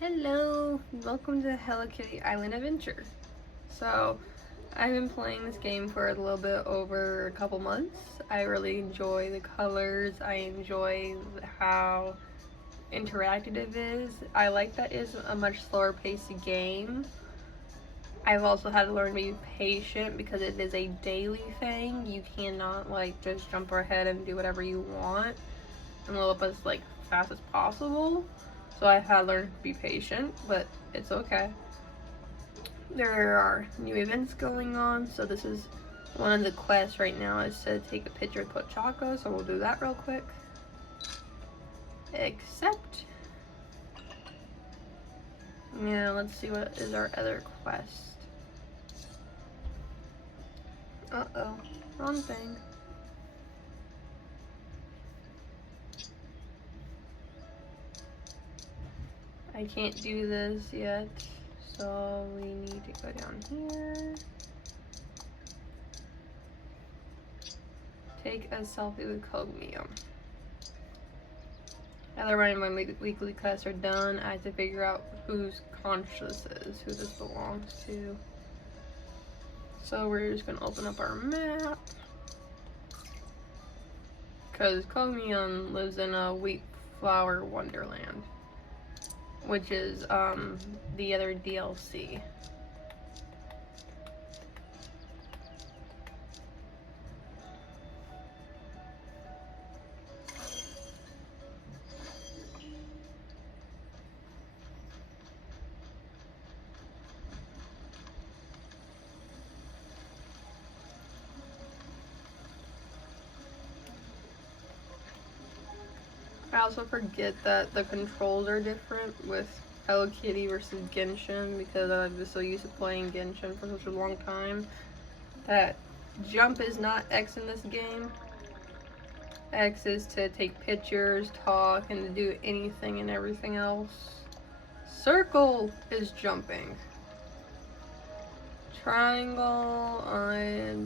Hello, welcome to Hello Kitty Island Adventure. So, I've been playing this game for a little bit over a couple months. I really enjoy the colors, I enjoy how interactive it is. I like that it's a much slower paced game. I've also had to learn to be patient because it is a daily thing. You cannot just jump ahead and do whatever you want and level up as fast as possible. So I've had to learn to be patient, but it's okay. There are new events going on, so this is one of the quests right now is to take a picture of Choco, so we'll do that real quick. Accept. Yeah, let's see what is our other quest. Uh-oh, wrong thing. I can't do this yet, so we need to go down here. Take a selfie with Cogmium. Now that running my weekly quests are done, I have to figure out whose conch this is, who this belongs to. So we're just gonna open up our map. Because Cogmium lives in a wheat flower wonderland, which is the other DLC. I also forget that the controls are different with Hello Kitty versus Genshin because I've been so used to playing Genshin for such a long time that jump is not X in this game. X is to take pictures, talk, and to do anything and everything else. Circle is jumping. Triangle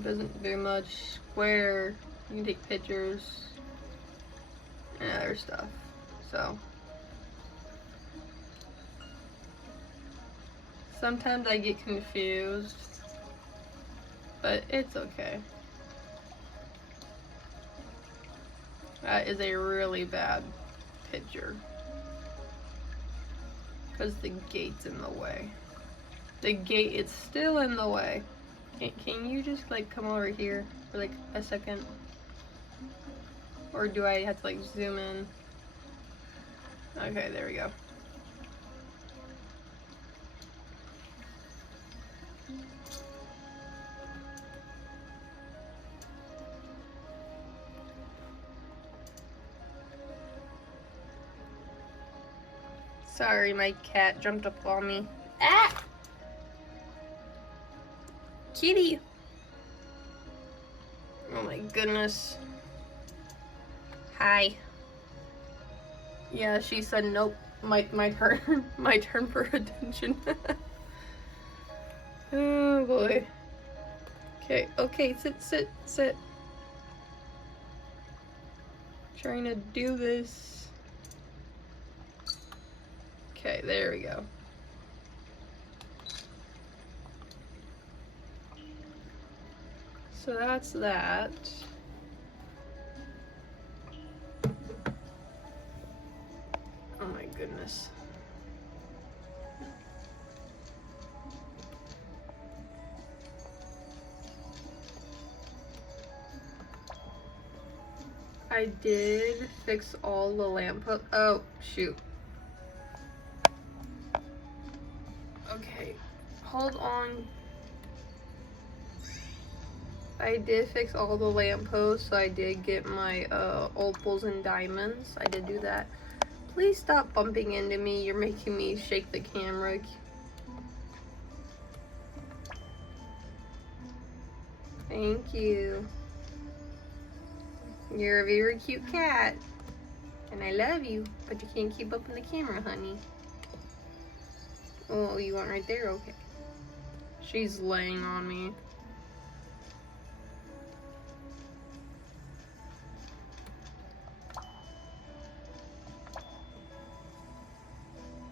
doesn't do much. Square, you can take pictures and other stuff. So sometimes I get confused, but it's okay. That is a really bad picture because the gate's in the way. The gate is still in the way. Can you just come over here for a second? Or do I have to zoom in? Okay, there we go. Sorry, my cat jumped up on me. Ah! Kitty! Oh my goodness. Hi. Yeah, she said nope. My turn. My turn for attention. Oh boy. Okay, sit. Trying to do this. Okay, there we go. So that's that. Oh my goodness. I did fix all the lampposts. Oh, shoot. Okay, hold on. I did fix all the lampposts, so I did get my opals and diamonds. I did do that. Please stop bumping into me. You're making me shake the camera. Thank you. You're a very cute cat. And I love you, but you can't keep up in the camera, honey. Oh, you want right there? Okay. She's laying on me.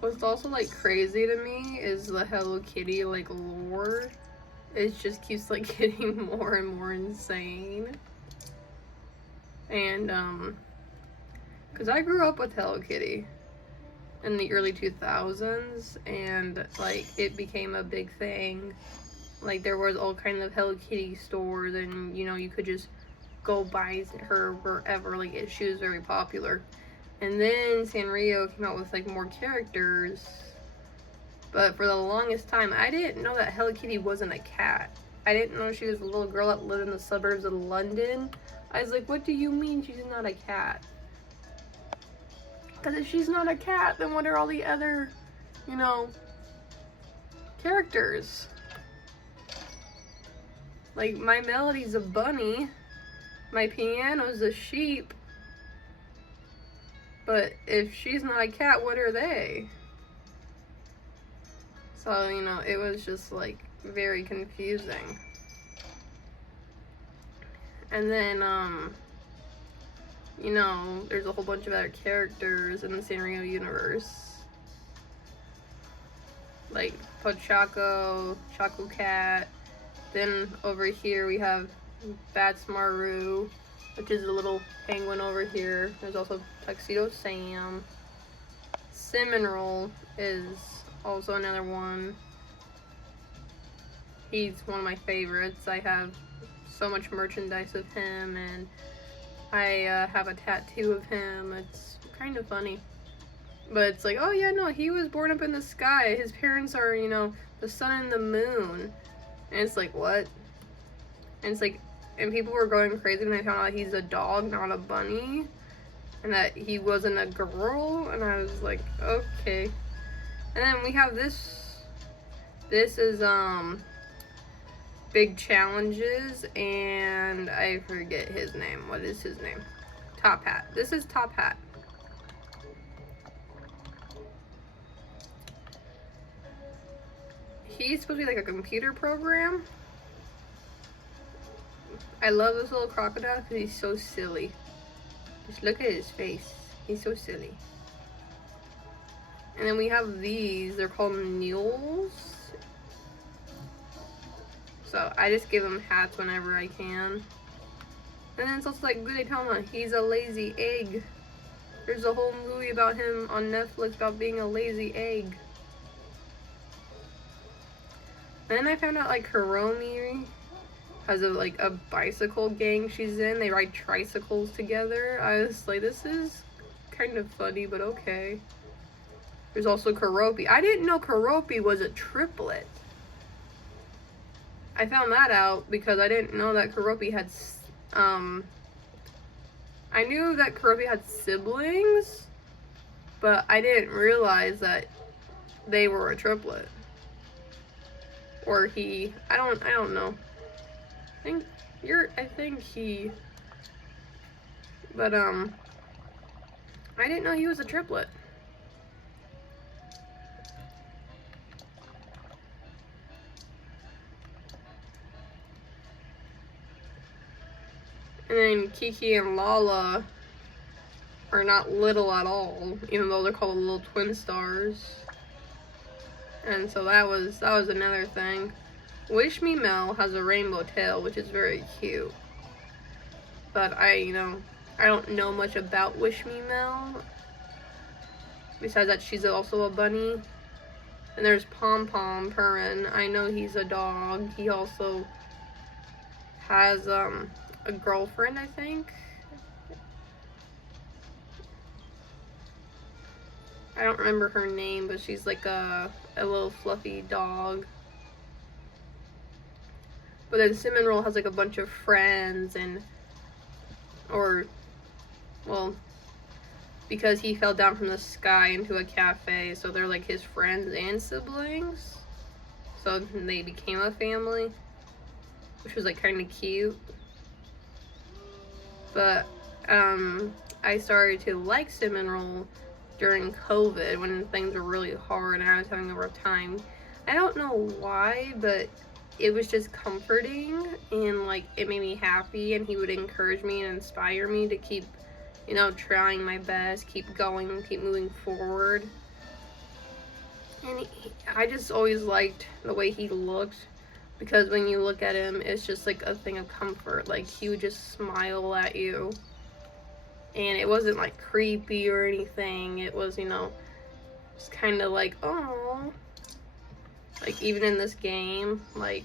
What's also like crazy to me is the Hello Kitty like lore. It just keeps like getting more and more insane. And because I grew up with Hello Kitty in the early 2000s, and like it became a big thing. Like there was all kinds of Hello Kitty stores, and you know, you could just go buy her wherever. Like she was very popular. And then Sanrio came out with like more characters. But for the longest time, I didn't know that Hello Kitty wasn't a cat. I didn't know she was a little girl that lived in the suburbs of London. I was like, what do you mean she's not a cat? Because if she's not a cat, then what are all the other, you know, characters? Like, my Melody's a bunny. My Piano's a sheep. But if she's not a cat, what are they? So, you know, it was just, like, very confusing. And then, you know, there's a whole bunch of other characters in the Sanrio universe. Like, Pochaco, Choco Cat. Then, over here, we have Batsmaru, which is a little penguin over here. There's also Tuxedo Sam. Cinnamoroll is also another one. He's one of my favorites. I have so much merchandise of him, and I have a tattoo of him. It's kind of funny. But it's like, oh yeah, no, he was born up in the sky. His parents are, you know, the sun and the moon. And it's like, what? And it's like, and people were going crazy when they found out he's a dog, not a bunny. And that he wasn't a girl. And I was like, okay. And then we have this. This is, Big Challenges, and I forget his name. What is his name? Top Hat. This is Top Hat. He's supposed to be like a computer program. I love this little crocodile because he's so silly. Just look at his face. He's so silly. And then we have these. They're called mules. So I just give him hats whenever I can. And then it's also like Gudetama. He's a lazy egg. There's a whole movie about him on Netflix about being a lazy egg. And then I found out like Hiromi has a bicycle gang she's in. They ride tricycles together. I was like, this is kind of funny, but okay. There's also Karopi. I didn't know Karopi was a triplet. I found that out because I didn't know that Karopi had, I knew that Karopi had siblings, but I didn't realize that they were a triplet. Or he, I don't know. I think he, but, I didn't know he was a triplet. And then Kiki and Lala are not little at all, even though they're called little twin stars. And so that was another thing. Wish Me Mel has a rainbow tail, which is very cute. But I don't know much about Wish Me Mel. Besides that, she's also a bunny. And there's Pom Pom Purin. I know he's a dog. He also has a girlfriend, I think. I don't remember her name, but she's like a little fluffy dog. But then Cinnamoroll has like a bunch of friends because he fell down from the sky into a cafe, so they're like his friends and siblings. So they became a family, which was like kind of cute. But I started to like Cinnamoroll during COVID when things were really hard and I was having a rough time. I don't know why, but it was just comforting and like it made me happy, and he would encourage me and inspire me to keep, trying my best, keep going, keep moving forward. And I just always liked the way he looked, because when you look at him, it's just like a thing of comfort. Like, he would just smile at you, and it wasn't like creepy or anything. It was, you know, just kind of like, oh, like even in this game, like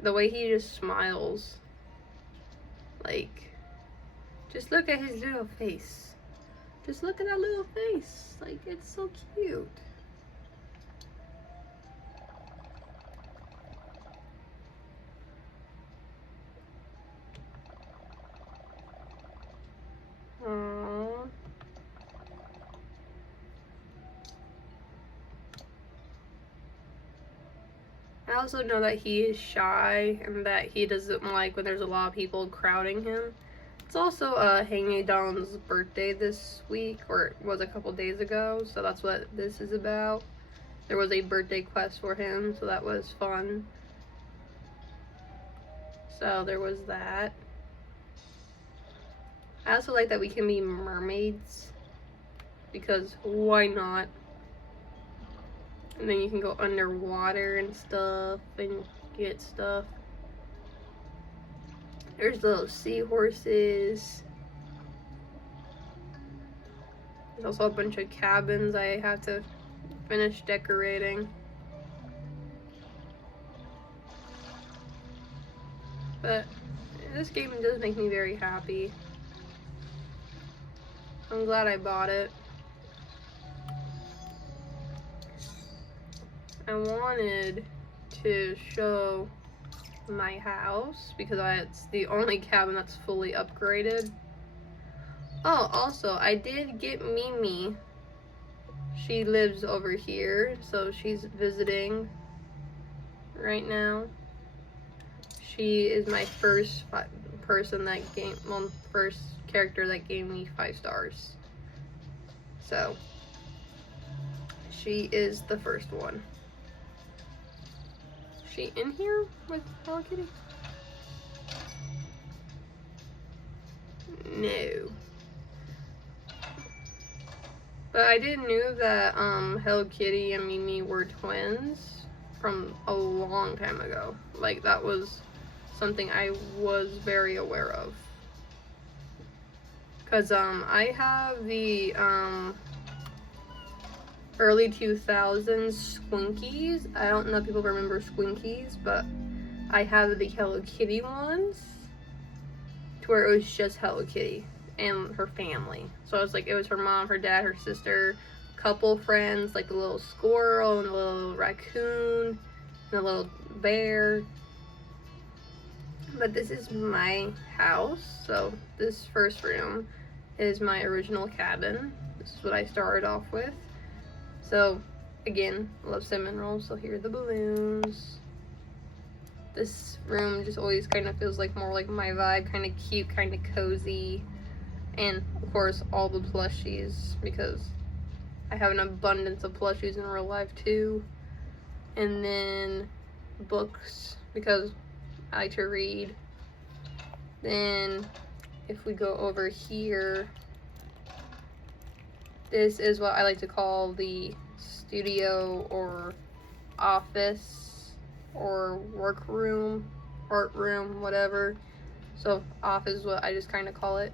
the way he just smiles, like, just look at his little face. Just look at that little face. Like, it's so cute. Aww. I also know that he is shy and that he doesn't like when there's a lot of people crowding him. It's also Hangedon's birthday this week, or it was a couple days ago, so that's what this is about. There was a birthday quest for him, so that was fun. So there was that. I also like that we can be mermaids, because why not? And then you can go underwater and stuff and get stuff. There's little seahorses. There's also a bunch of cabins I have to finish decorating. But this game does make me very happy. I'm glad I bought it. I wanted to show my house because it's the only cabin that's fully upgraded. Oh, also, I did get Mimi. She lives over here, so she's visiting right now. She is my first person that first character that gave me 5 stars. So, she is the first one. Is she in here with Hello Kitty? No. But I did knew that Hello Kitty and Mimi were twins from a long time ago. Like, that was something I was very aware of. Cause I have the early 2000s Squinkies. I don't know if people remember Squinkies, but I have the Hello Kitty ones to where it was just Hello Kitty and her family. So it's like, it was her mom, her dad, her sister, couple friends, like the little squirrel and the little raccoon and the little bear. But this is my house, so this first room is my original cabin. This is what I started off with. So again, I love cinnamon rolls, so here are the balloons. This room just always kind of feels like more like my vibe, kind of cute, kind of cozy. And of course, all the plushies, because I have an abundance of plushies in real life too. And then books, because I like to read. Then if we go over here, this is what I like to call the studio or office or work room, art room, whatever. So office is what I just kind of call it.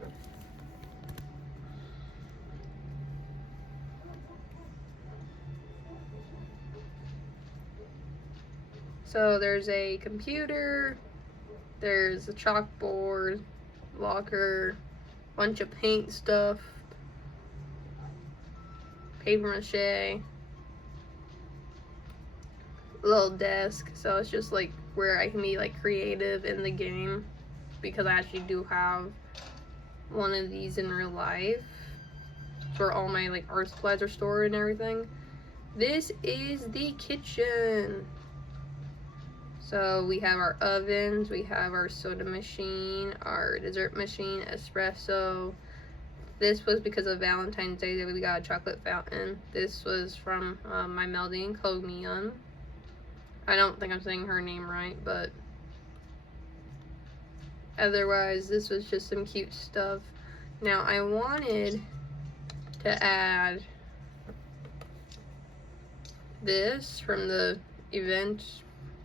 So there's a computer, there's a chalkboard, locker, bunch of paint stuff, paper mache, little desk. So it's just like where I can be like creative in the game, because I actually do have one of these in real life. It's where all my like art supplies are stored and everything. This is the kitchen. So we have our ovens, we have our soda machine, our dessert machine, espresso. This was because of Valentine's Day that we got a chocolate fountain. This was from my Melody Cogmium. I don't think I'm saying her name right, but otherwise this was just some cute stuff. Now I wanted to add this from the event,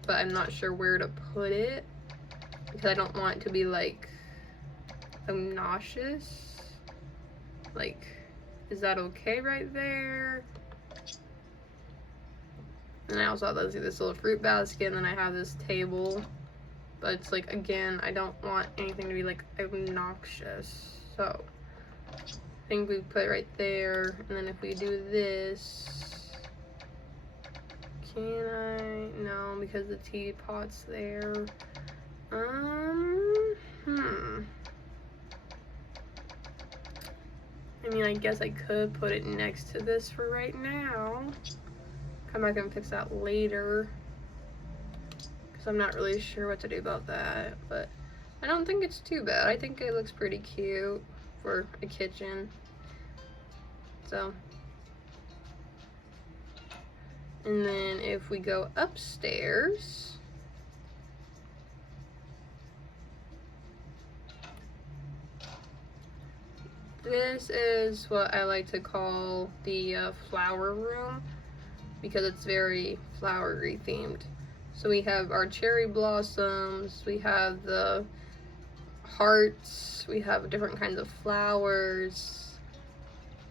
but I'm not sure where to put it because I don't want it to be like obnoxious. Like, is that okay right there? And I also have this little fruit basket, and then I have this table. But it's like, again, I don't want anything to be like obnoxious. So I think we put it right there. And then if we do this, can I? No, because the teapot's there. I mean, I guess I could put it next to this for right now. Come back and fix that later. Because I'm not really sure what to do about that. But I don't think it's too bad. I think it looks pretty cute for a kitchen. So. And then if we go upstairs. This is what I like to call the flower room because it's very flowery themed. So we have our cherry blossoms, we have the hearts, we have different kinds of flowers.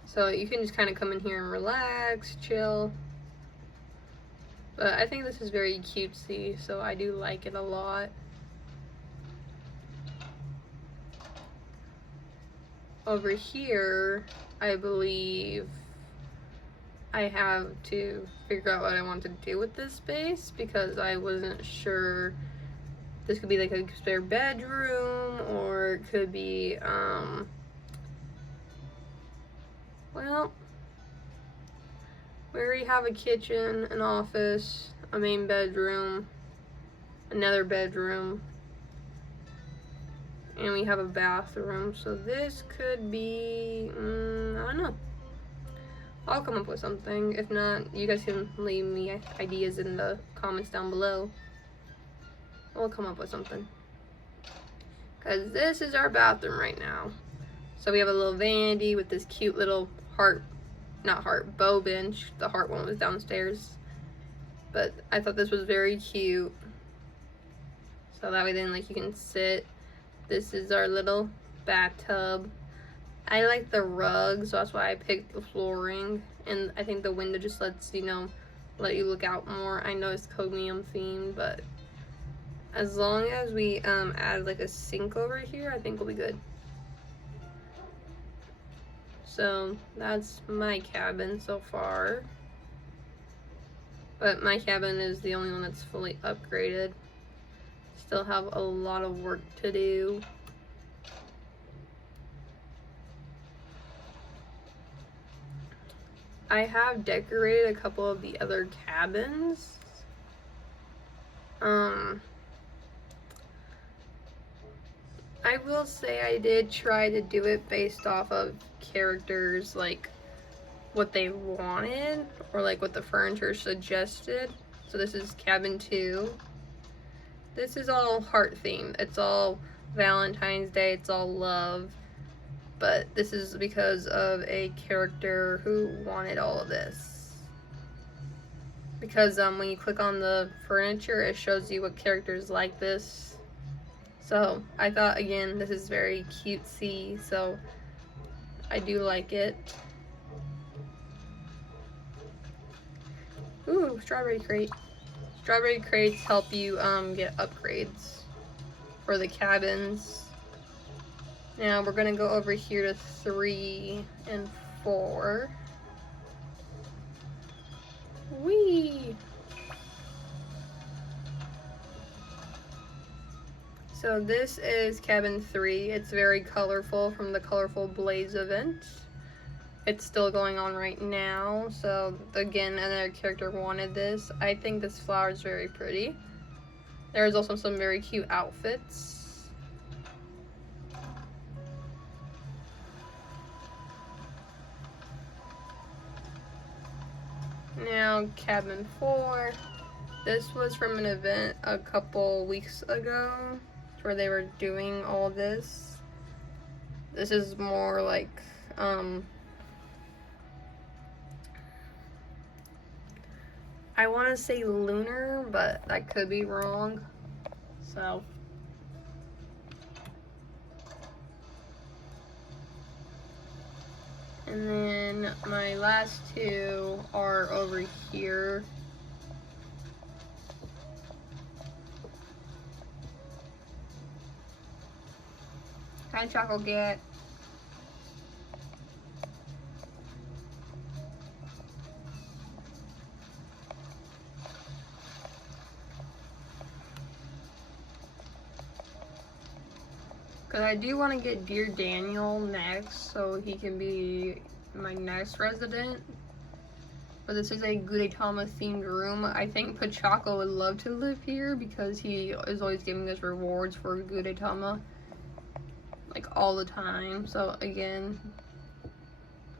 So you can just kind of come in here and relax, chill. But I think this is very cutesy, so I do like it a lot. Over here, I believe I have to figure out what I want to do with this space because I wasn't sure. This could be like a spare bedroom, or it could be, well, we already have a kitchen, an office, a main bedroom, another bedroom, and we have a bathroom. So this could be, I don't know. I'll come up with something. If not, you guys can leave me ideas in the comments down below. We'll come up with something. Because this is our bathroom right now. So we have a little vanity with this cute little bow bench. The heart one was downstairs. But I thought this was very cute. So that way then like you can sit. This is our little bathtub. I like the rug, so that's why I picked the flooring. And I think the window just lets let you look out more. I know it's cognum themed, but as long as we add like a sink over here, I think we'll be good. So that's my cabin so far. But my cabin is the only one that's fully upgraded. Still have a lot of work to do. I have decorated a couple of the other cabins. I will say I did try to do it based off of characters, like what they wanted or like what the furniture suggested. So this is cabin 2. This is all heart themed. It's all Valentine's Day, it's all love. But this is because of a character who wanted all of this. Because when you click on the furniture, it shows you what characters like this. So I thought, again, this is very cutesy, so I do like it. Ooh, strawberry crate. Strawberry crates help you get upgrades for the cabins. Now we're gonna go over here to 3 and 4. Whee! So this is cabin 3. It's very colorful from the Colorful Blaze event. It's still going on right now. So again, another character wanted this. I think this flower is very pretty. There's also some very cute outfits. Now cabin 4. This was from an event a couple weeks ago where they were doing all this. This is more like I want to say lunar, but that could be wrong. So. And then my last two are over here. Hi, Chocolate Cat. Because I do want to get Dear Daniel next, so he can be my next resident. But this is a Gudetama themed room. I think Pachaco would love to live here because he is always giving us rewards for Gudetama. Like all the time. So again,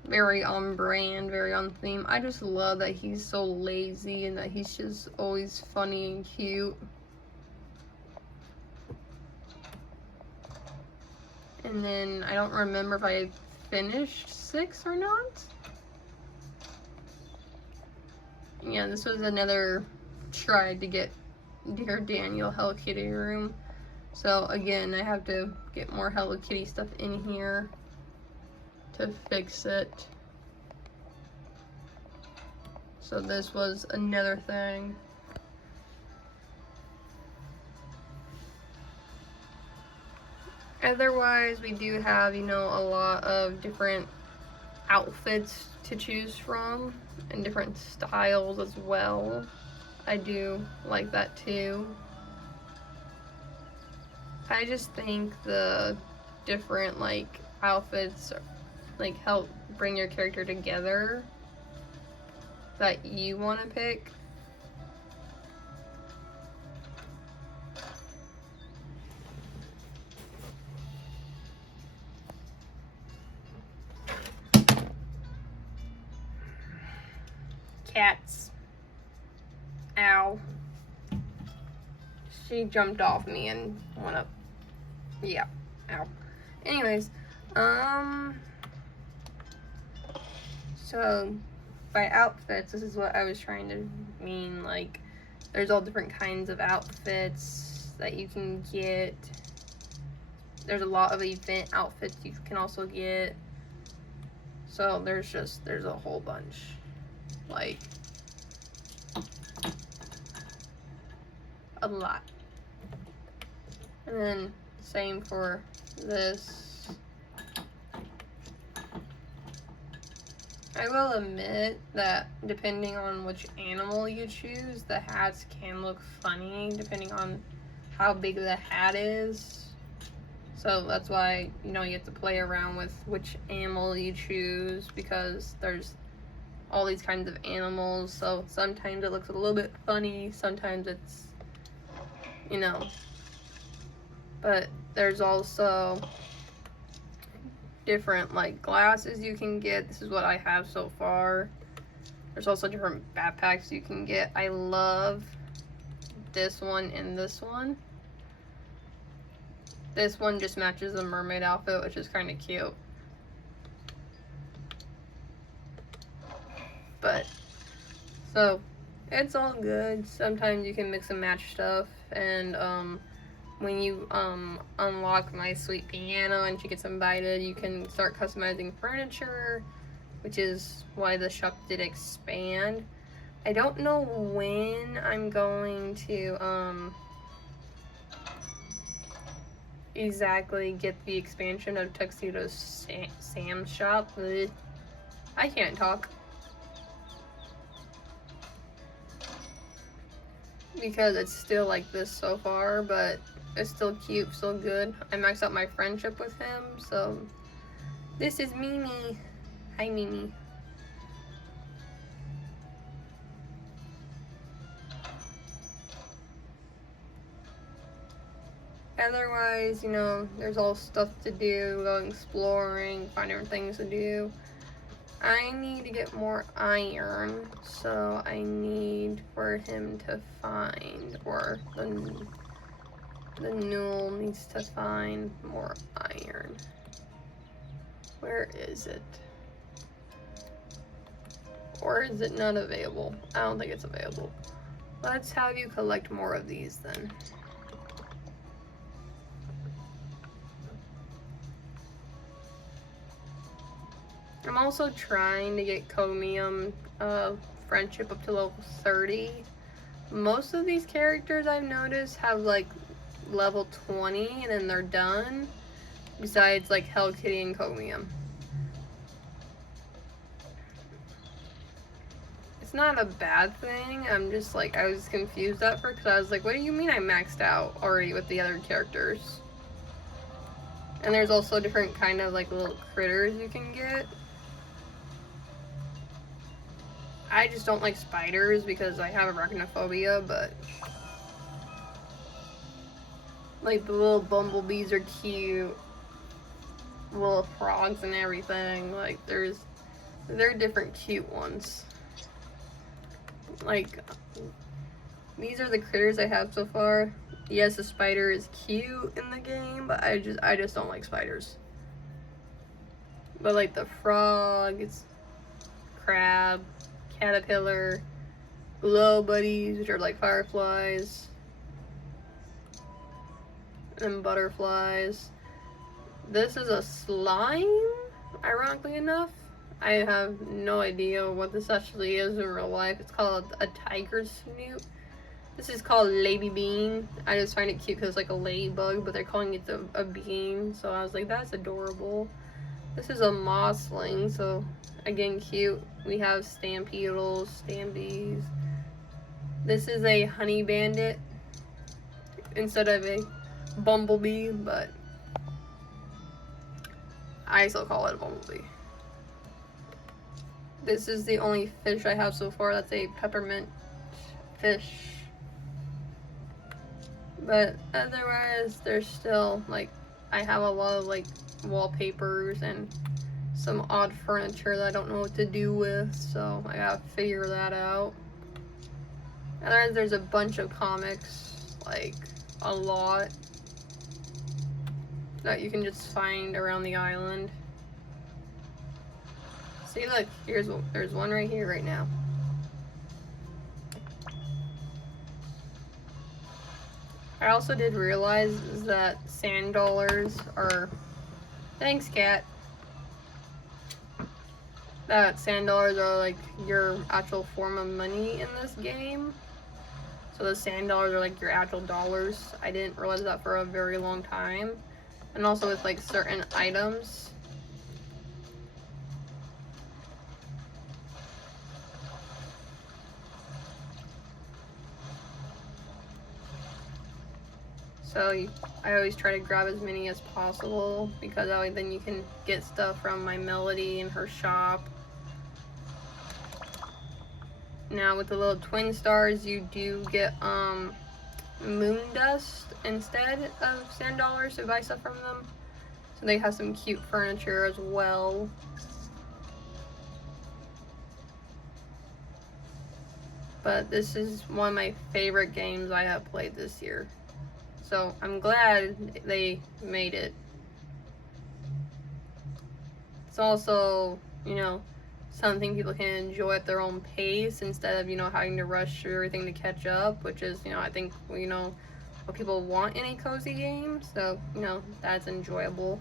very on brand, very on theme. I just love that he's so lazy and that he's just always funny and cute. And then I don't remember if I finished 6 or not. Yeah, this was another try to get Dear Daniel Hello Kitty room. So again, I have to get more Hello Kitty stuff in here to fix it. So this was another thing. Otherwise, we do have, you know, a lot of different outfits to choose from and different styles as well. I do like that too. I just think the different like outfits like help bring your character together that you want to pick. Cats. Ow. She jumped off me and went up. Yeah. Ow. Anyways, so by outfits, this is what I was trying to mean. Like, there's all different kinds of outfits that you can get. There's a lot of event outfits you can also get. So there's a whole bunch. Like, a lot. And then same for this. I will admit that depending on which animal you choose, the hats can look funny depending on how big the hat is. So that's why, you know, you have to play around with which animal you choose because there's all these kinds of animals. So sometimes it looks a little bit funny, sometimes it's, you know, but there's also different like glasses you can get. This is what I have so far. There's also different backpacks you can get. I love this one and this one. This one just matches the mermaid outfit, which is kind of cute. But, so, it's all good. Sometimes you can mix and match stuff. And, when you, unlock My Sweet Piano and she gets invited, you can start customizing furniture, which is why the shop did expand. I don't know when I'm going to, exactly get the expansion of Tuxedo Sam's shop. Ugh. I can't talk. Because it's still like this so far, but it's still cute, still good. I maxed out my friendship with him, so this is Mimi. Hi, Mimi. Otherwise, you know, there's all stuff to do, go exploring, find different things to do. I need to get more iron, so I need for him to find, or the Newell needs to find more iron. Where is it? Or is it not available? I don't think it's available. Let's have you collect more of these then. I'm also trying to get Chromium friendship up to level 30. Most of these characters I've noticed have like level 20 and then they're done. Besides like Hello Kitty and Chromium. It's not a bad thing. I'm just like, I was confused at first because I was like, what do you mean I maxed out already with the other characters? And there's also different kind of like little critters you can get. I just don't like spiders because I have arachnophobia, but like the little bumblebees are cute. Little frogs and everything. Like there are different cute ones. Like these are the critters I have so far. Yes, the spider is cute in the game, but I just don't like spiders. But like the frog, it's crab, caterpillar, glow buddies, which are like fireflies, and butterflies. This is a slime, ironically enough. I have no idea what this actually is in real life. It's called a tiger snoot. This is called Lady Bean. I just find it cute because it's like a ladybug, but they're calling it a bean. So I was like, that's adorable. This is a mossling, so again, cute. We have Stampedals, Stambies. This is a honey bandit instead of a bumblebee, but I still call it a bumblebee. This is the only fish I have so far. That's a peppermint fish. But otherwise, there's still, like, I have a lot of, like, wallpapers and some odd furniture that I don't know what to do with, so I gotta figure that out. Otherwise, there's a bunch of comics, like, a lot, that you can just find around the island. See, look, there's one right here right now. I also did realize that sand dollars are, thanks cat, that sand dollars are like your actual form of money in this game. So the sand dollars are like your actual dollars. I didn't realize that for a very long time. And also with like certain items. So I always try to grab as many as possible because that way then you can get stuff from my Melody and her shop. Now with the little twin stars, you do get moon dust instead of sand dollars to buy stuff from them. So they have some cute furniture as well. But this is one of my favorite games I have played this year. So I'm glad they made it. It's also, you know, something people can enjoy at their own pace instead of, you know, having to rush through everything to catch up, which is, you know, I think, you know, what people want in a cozy game. So, you know, that's enjoyable.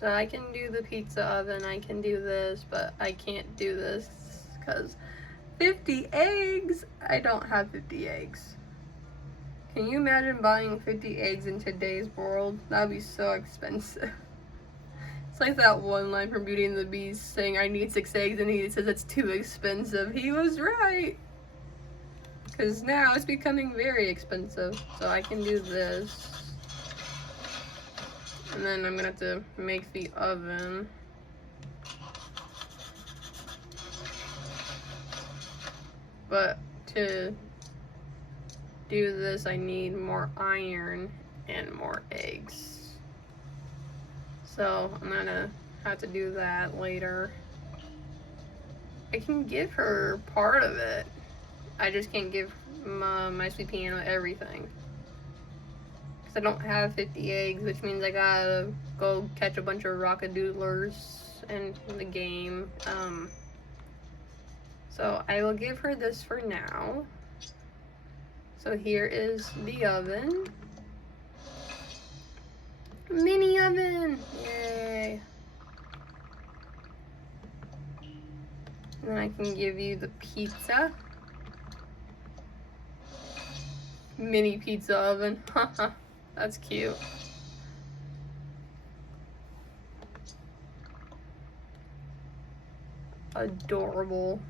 So I can do the pizza oven, I can do this, but I can't do this because 50 eggs? I don't have 50 eggs. Can you imagine buying 50 eggs in today's world? That would be so expensive. It's like that one line from Beauty and the Beast saying, I need 6 eggs, and he says it's too expensive. He was right. Because now it's becoming very expensive. So I can do this. And then I'm gonna have to make the oven. But to do this, I need more iron and more eggs. So I'm gonna have to do that later. I can give her part of it. I just can't give my sweet piano everything. Because I don't have 50 eggs, which means I gotta go catch a bunch of rockadoodlers in the game. So I will give her this for now. So here is the oven. Mini oven! Yay! And then I can give you the pizza. Mini pizza oven. Haha, that's cute. Adorable.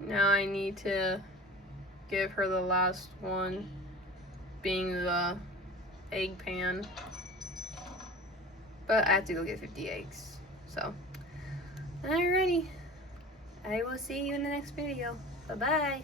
Now I need to give her the last one, being the egg pan. But I have to go get 50 eggs. So, alrighty. I will see you in the next video. Bye-bye.